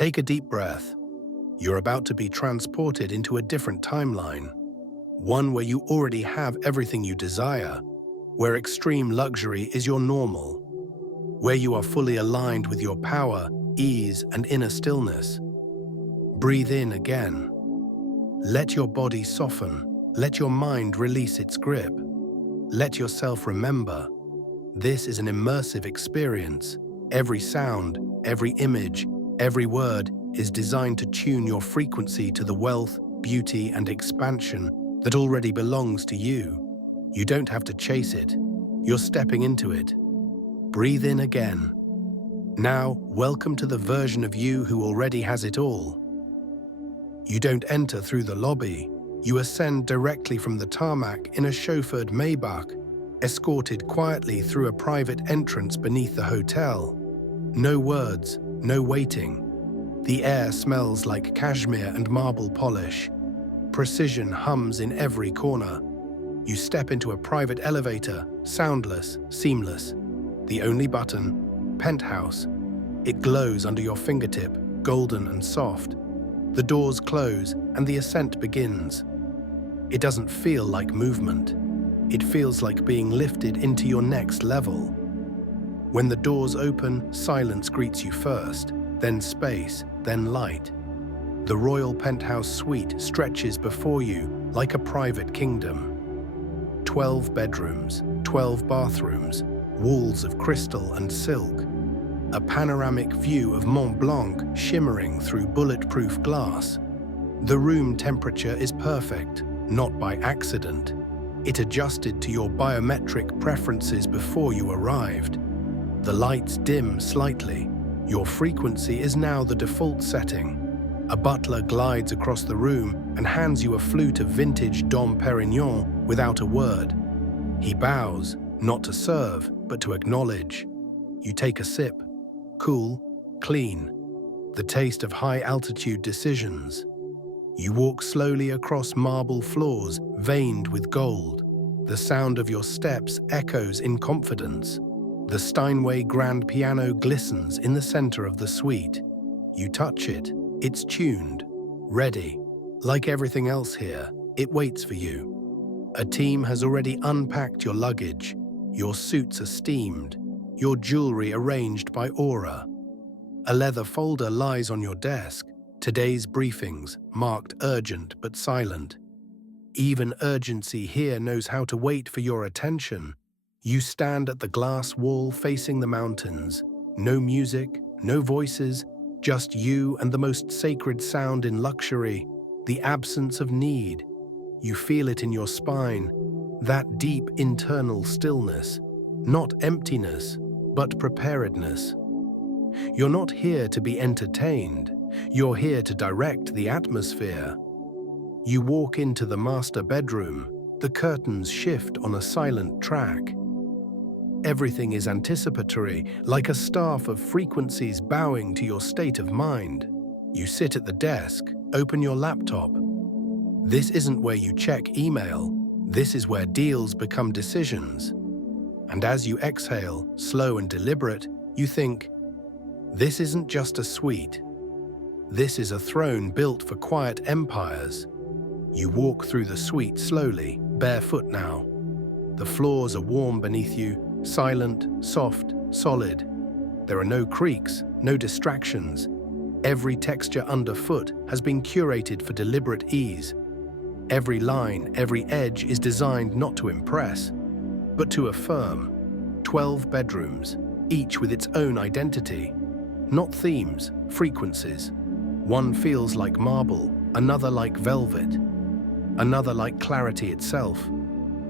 Take a deep breath. You're about to be transported into a different timeline, one where you already have everything you desire, where extreme luxury is your normal, where you are fully aligned with your power, ease, and inner stillness. Breathe in again. Let your body soften. Let your mind release its grip. Let yourself remember, this is an immersive experience. Every sound, every image, every word is designed to tune your frequency to the wealth, beauty, and expansion that already belongs to you. You don't have to chase it. You're stepping into it. Breathe in again. Now, welcome to the version of you who already has it all. You don't enter through the lobby. You ascend directly from the tarmac in a chauffeured Maybach, escorted quietly through a private entrance beneath the hotel. No words, no waiting. The air smells like cashmere and marble polish. Precision hums in every corner. You step into a private elevator, soundless, seamless. The only button, Penthouse. It glows under your fingertip, golden and soft. The doors close and the ascent begins. It doesn't feel like movement. It feels like being lifted into your next level. When the doors open, silence greets you first, then space, then light. The Royal Penthouse Suite stretches before you like a private kingdom. 12 bedrooms, 12 bathrooms, walls of crystal and silk. A panoramic view of Mont Blanc shimmering through bulletproof glass. The room temperature is perfect, not by accident. It adjusted to your biometric preferences before you arrived. The lights dim slightly. Your frequency is now the default setting. A butler glides across the room and hands you a flute of vintage Dom Perignon without a word. He bows, not to serve, but to acknowledge. You take a sip. Cool, clean. The taste of high-altitude decisions. You walk slowly across marble floors veined with gold. The sound of your steps echoes in confidence. The Steinway grand piano glistens in the center of the suite. You touch it. It's tuned, ready. Like everything else here, it waits for you. A team has already unpacked your luggage. Your suits are steamed. Your jewelry arranged by aura. A leather folder lies on your desk. Today's briefings, marked urgent but silent. Even urgency here knows how to wait for your attention. You stand at the glass wall facing the mountains. No music, no voices, just you and the most sacred sound in luxury, the absence of need. You feel it in your spine, that deep internal stillness, not emptiness, but preparedness. You're not here to be entertained. You're here to direct the atmosphere. You walk into the master bedroom. The curtains shift on a silent track. Everything is anticipatory, like a staff of frequencies bowing to your state of mind. You sit at the desk, open your laptop. This isn't where you check email. This is where deals become decisions. And as you exhale, slow and deliberate, you think, this isn't just a suite. This is a throne built for quiet empires. You walk through the suite slowly, barefoot now. The floors are warm beneath you, silent, soft, solid. There are no creaks, no distractions. Every texture underfoot has been curated for deliberate ease. Every line, every edge is designed not to impress, but to affirm. 12 bedrooms, each with its own identity. Not themes, frequencies. One feels like marble, another like velvet, another like clarity itself.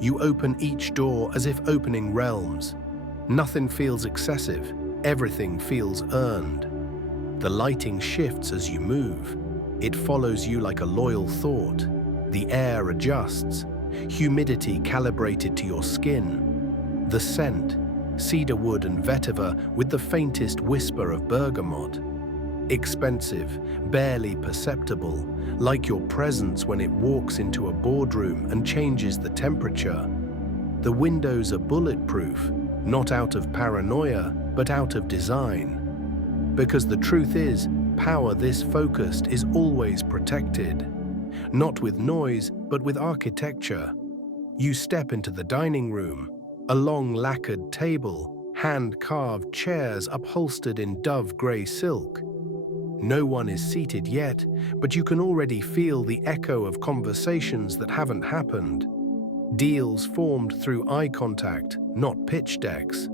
You open each door as if opening realms. Nothing feels excessive, everything feels earned. The lighting shifts as you move. It follows you like a loyal thought. The air adjusts, humidity calibrated to your skin. The scent, cedarwood and vetiver with the faintest whisper of bergamot. Expensive, barely perceptible, like your presence when it walks into a boardroom and changes the temperature. The windows are bulletproof, not out of paranoia, but out of design. Because the truth is, Power this focused is always protected, not with noise, but with architecture. You step into the dining room, a long lacquered table, hand-carved chairs upholstered in dove grey silk. No one is seated yet, but you can already feel the echo of conversations that haven't happened. Deals formed through eye contact, not pitch decks.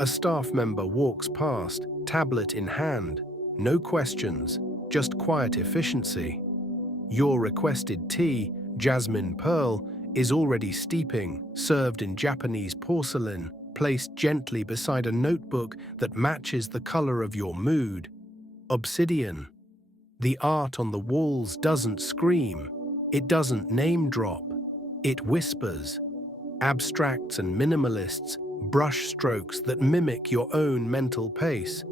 A staff member walks past, tablet in hand. No questions, just quiet efficiency. Your requested tea, jasmine pearl, is already steeping, served in Japanese porcelain, placed gently beside a notebook that matches the color of your mood. Obsidian. The art on the walls doesn't scream. It doesn't name drop. It whispers. Abstracts and minimalists, brush strokes that mimic your own mental pace.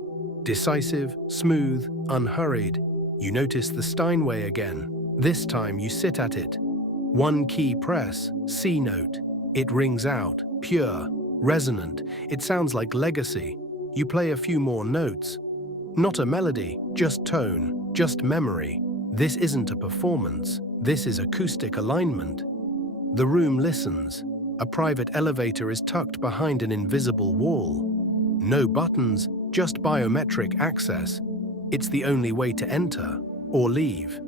Decisive, smooth, unhurried. You notice the Steinway again. This time you sit at it. One key press, C note. It rings out, pure, resonant. It sounds like legacy. You play a few more notes. Not a melody, just tone, just memory. This isn't a performance. This is acoustic alignment. The room listens. A private elevator is tucked behind an invisible wall. No buttons, just biometric access. It's the only way to enter or leave.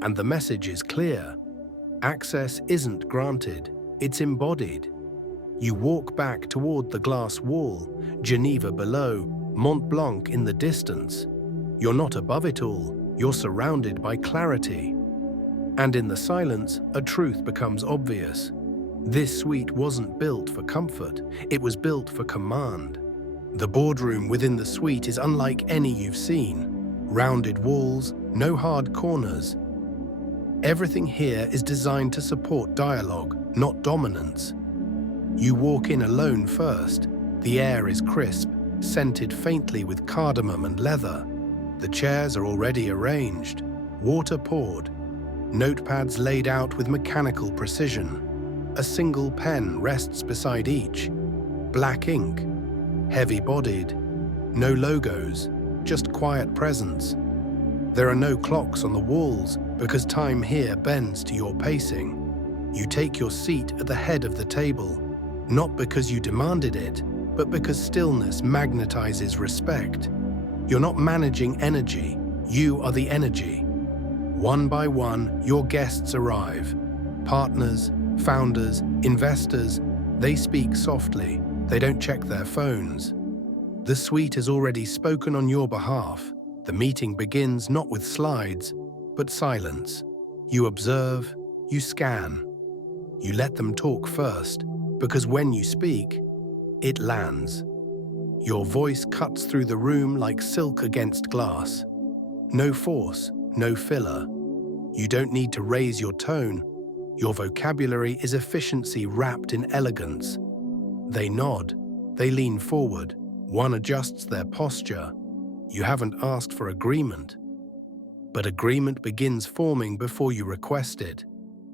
And the message is clear. Access isn't granted, it's embodied. You walk back toward the glass wall, Geneva below, Mont Blanc in the distance. You're not above it all, you're surrounded by clarity. And in the silence, a truth becomes obvious. This suite wasn't built for comfort, it was built for command. The boardroom within the suite is unlike any you've seen. Rounded walls, no hard corners. Everything here is designed to support dialogue, not dominance. You walk in alone first. The air is crisp, scented faintly with cardamom and leather. The chairs are already arranged, water poured, notepads laid out with mechanical precision. A single pen rests beside each. Black ink, heavy-bodied. No logos, just quiet presence. There are no clocks on the walls because time here bends to your pacing. You take your seat at the head of the table, not because you demanded it, but because stillness magnetizes respect. You're not managing energy, you are the energy. One by one, your guests arrive. Partners, founders, investors, they speak softly. They don't check their phones. The suite has already spoken on your behalf. The meeting begins not with slides, but silence. You observe, you scan. You let them talk first, because when you speak, it lands. Your voice cuts through the room like silk against glass. No force, no filler. You don't need to raise your tone. Your vocabulary is efficiency wrapped in elegance. They nod, they lean forward. One adjusts their posture. You haven't asked for agreement. But agreement begins forming before you request it.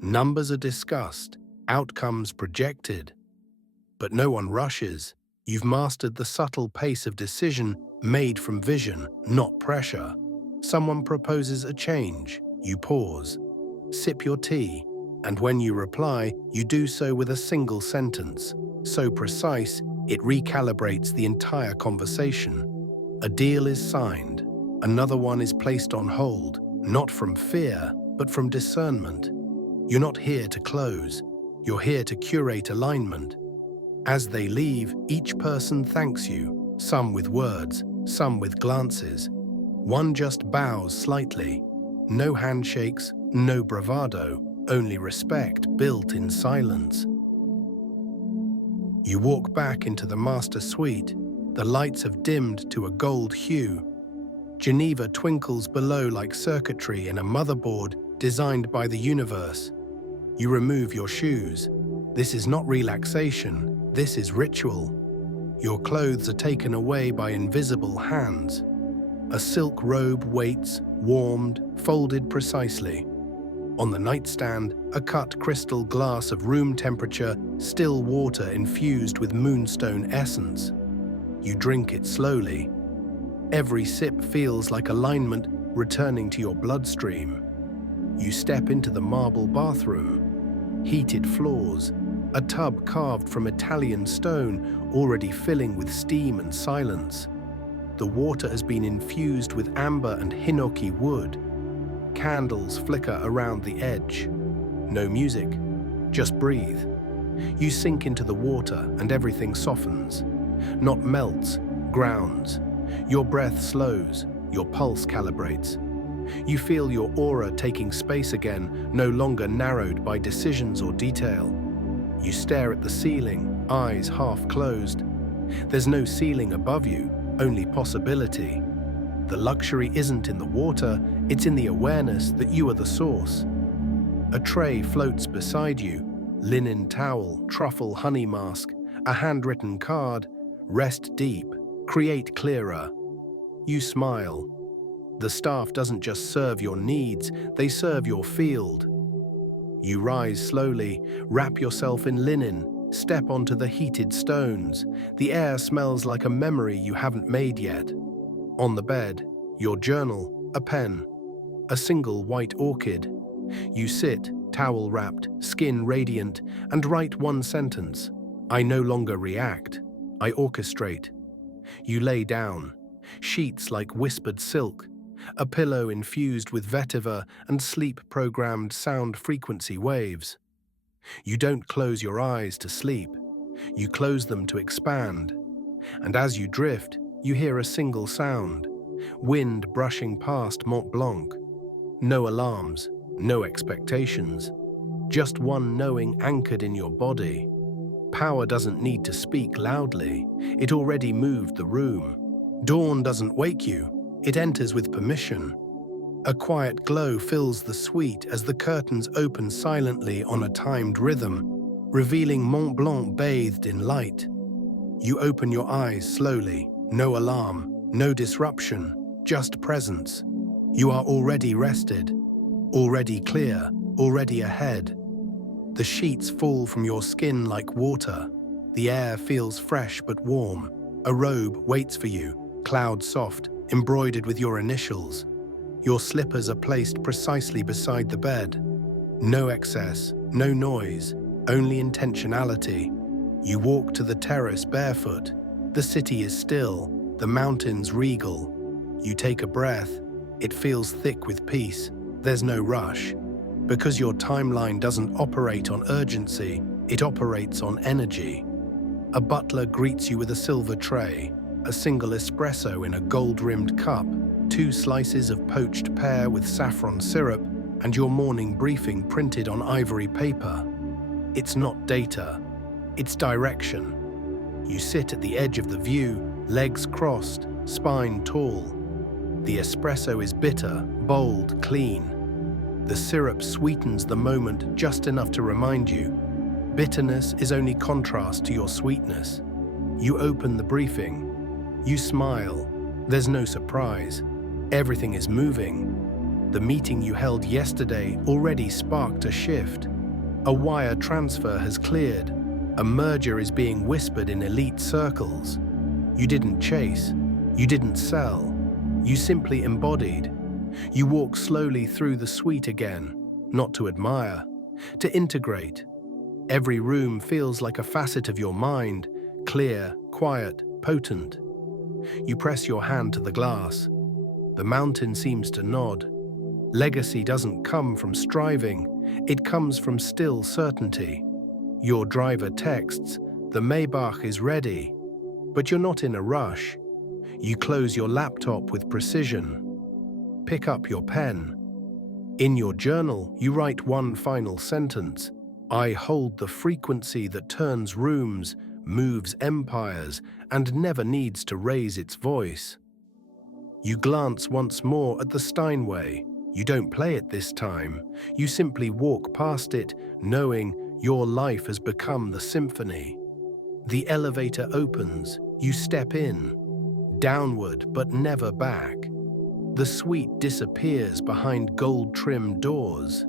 Numbers are discussed, outcomes projected. But no one rushes. You've mastered the subtle pace of decision made from vision, not pressure. Someone proposes a change. You pause, sip your tea, and when you reply, you do so with a single sentence, so precise it recalibrates the entire conversation. A deal is signed. Another one is placed on hold, not from fear, but from discernment. You're not here to close. You're here to curate alignment. As they leave, each person thanks you, some with words, some with glances. One just bows slightly. No handshakes, no bravado, only respect built in silence. You walk back into the master suite. The lights have dimmed to a gold hue. Geneva twinkles below like circuitry in a motherboard designed by the universe. You remove your shoes. This is not relaxation, this is ritual. Your clothes are taken away by invisible hands. A silk robe waits, warmed, folded precisely. On the nightstand, a cut crystal glass of room temperature, still water infused with moonstone essence. You drink it slowly. Every sip feels like alignment returning to your bloodstream. You step into the marble bathroom. Heated floors, a tub carved from Italian stone already filling with steam and silence. The water has been infused with amber and hinoki wood. Candles flicker around the edge. No music, just breathe. You sink into the water and everything softens. Not melts, grounds. Your breath slows, your pulse calibrates. You feel your aura taking space again, no longer narrowed by decisions or detail. You stare at the ceiling, eyes half closed. There's no ceiling above you, only possibility. The luxury isn't in the water, it's in the awareness that you are the source. A tray floats beside you, linen towel, truffle honey mask, a handwritten card. Rest deep, create clearer. You smile. The staff doesn't just serve your needs, they serve your field. You rise slowly, wrap yourself in linen, step onto the heated stones. The air smells like a memory you haven't made yet. On the bed, your journal, a pen, a single white orchid. You sit, towel-wrapped, skin radiant, and write one sentence. I no longer react, I orchestrate. You lay down, sheets like whispered silk, a pillow infused with vetiver and sleep-programmed sound frequency waves. You don't close your eyes to sleep, you close them to expand. And as you drift, you hear a single sound, wind brushing past Mont Blanc. No alarms, no expectations, just one knowing anchored in your body. Power doesn't need to speak loudly, it already moved the room. Dawn doesn't wake you, it enters with permission. A quiet glow fills the suite as the curtains open silently on a timed rhythm, revealing Mont Blanc bathed in light. You open your eyes slowly, no alarm, no disruption, just presence. You are already rested, already clear, already ahead. The sheets fall from your skin like water. The air feels fresh but warm. A robe waits for you, cloud soft, embroidered with your initials. Your slippers are placed precisely beside the bed. No excess, no noise, only intentionality. You walk to the terrace barefoot. The city is still, the mountains regal. You take a breath. It feels thick with peace. There's no rush. Because your timeline doesn't operate on urgency, it operates on energy. A butler greets you with a silver tray, a single espresso in a gold-rimmed cup, 2 slices of poached pear with saffron syrup, and your morning briefing printed on ivory paper. It's not data, it's direction. You sit at the edge of the view, legs crossed, spine tall. The espresso is bitter, bold, clean. The syrup sweetens the moment just enough to remind you. Bitterness is only contrast to your sweetness. You open the briefing. You smile. There's no surprise. Everything is moving. The meeting you held yesterday already sparked a shift. A wire transfer has cleared. A merger is being whispered in elite circles. You didn't chase. You didn't sell. You simply embodied. You walk slowly through the suite again, not to admire, to integrate. Every room feels like a facet of your mind, clear, quiet, potent. You press your hand to the glass. The mountain seems to nod. Legacy doesn't come from striving, it comes from still certainty. Your driver texts, the Maybach is ready, but you're not in a rush. You close your laptop with precision. Pick up your pen. In your journal, you write one final sentence. I hold the frequency that turns rooms, moves empires, and never needs to raise its voice. You glance once more at the Steinway. You don't play it this time. You simply walk past it, knowing your life has become the symphony. The elevator opens. You step in. Downward, but never back. The suite disappears behind gold-trimmed doors.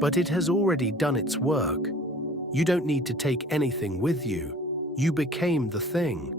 But it has already done its work. You don't need to take anything with you. You became the thing.